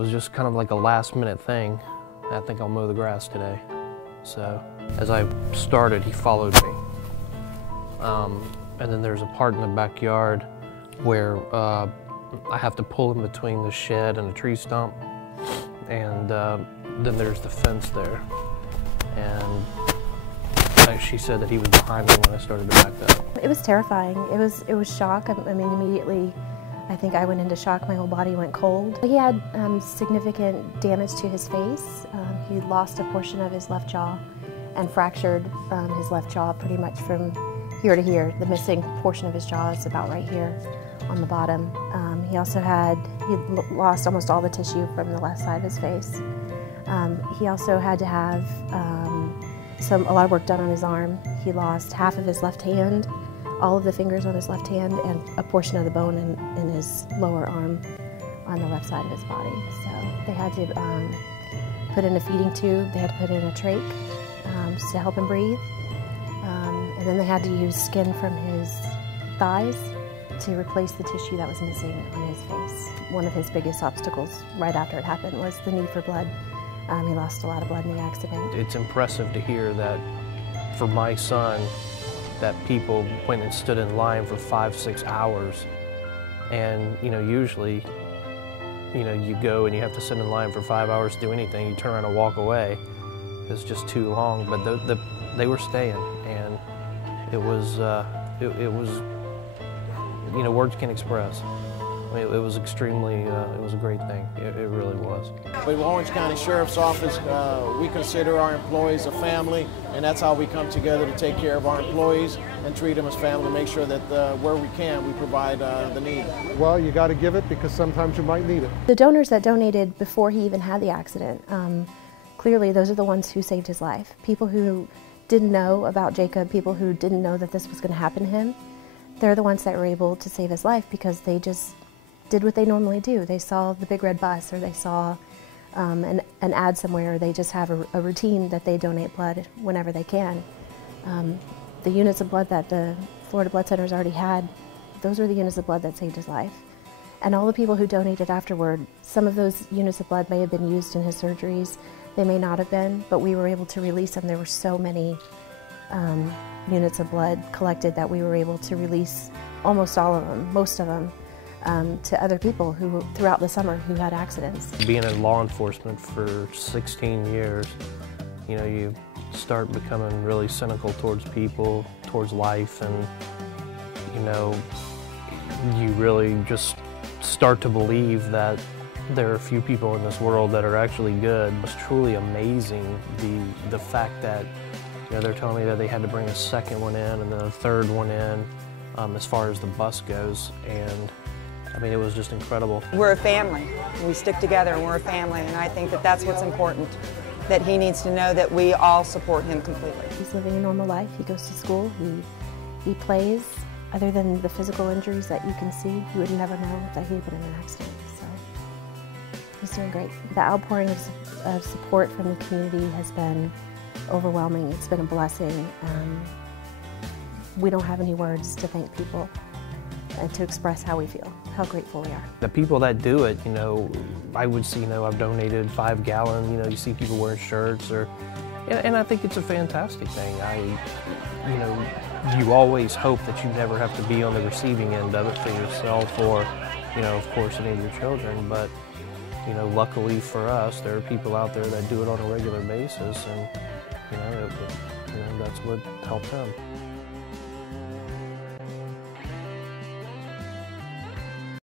It was just kind of like a last-minute thing. I think I'll mow the grass today. So as I started, he followed me. And then there's a part in the backyard where I have to pull in between the shed and a tree stump. And then there's the fence there. And she said that he was behind me when I started to back up. It was terrifying. It was shock. I mean, immediately, I think I went into shock. My whole body went cold. He had significant damage to his face. He lost a portion of his left jaw and fractured his left jaw pretty much from here to here. The missing portion of his jaw is about right here on the bottom. He also lost almost all the tissue from the left side of his face. He also had to have a lot of work done on his arm. He lost half of his left hand, all of the fingers on his left hand, and a portion of the bone in his lower arm on the left side of his body. So they had to put in a feeding tube, they had to put in a trach to help him breathe. And then they had to use skin from his thighs to replace the tissue that was missing on his face. One of his biggest obstacles right after it happened was the need for blood. He lost a lot of blood in the accident. It's impressive to hear that for my son, that people went and stood in line for 5-6 hours. And usually, you go and you have to sit in line for 5 hours to do anything. You turn around and walk away. It's just too long. But they were staying, and it was words can't express. I mean, it was extremely, it was a great thing. It really was. But Orange County Sheriff's Office, we consider our employees a family, and that's how we come together to take care of our employees and treat them as family, to make sure that where we can, we provide the need. Well, you got to give it because sometimes you might need it. The donors that donated before he even had the accident, clearly those are the ones who saved his life. People who didn't know about Jacob, people who didn't know that this was going to happen to him, they're the ones that were able to save his life because they just did what they normally do. They saw the big red bus, or they saw an ad somewhere, or they just have a routine that they donate blood whenever they can. The units of blood that the Florida Blood Centers already had, those were the units of blood that saved his life. And all the people who donated afterward, some of those units of blood may have been used in his surgeries, they may not have been, but we were able to release them. There were so many units of blood collected that we were able to release almost all of them, most of them, to other people who, throughout the summer, who had accidents. Being in law enforcement for 16 years, you start becoming really cynical towards people, towards life, and you really just start to believe that there are a few people in this world that are actually good. It's truly amazing the fact that they're telling me that they had to bring a second one in and then a third one in as far as the bus goes, and I mean, it was just incredible. We're a family. We stick together and we're a family, and I think that that's what's important, that he needs to know that we all support him completely. He's living a normal life. He goes to school. He plays. Other than the physical injuries that you can see, you would never know that he'd been in an accident. So he's doing great. The outpouring of support from the community has been overwhelming. It's been a blessing. We don't have any words to thank people and to express how we feel, how grateful we are. The people that do it, I would see, I've donated 5 gallon, you see people wearing shirts, and I think it's a fantastic thing. You always hope that you never have to be on the receiving end of it for yourself or, of course, any of your children, but, luckily for us, there are people out there that do it on a regular basis, and, that's what helped them.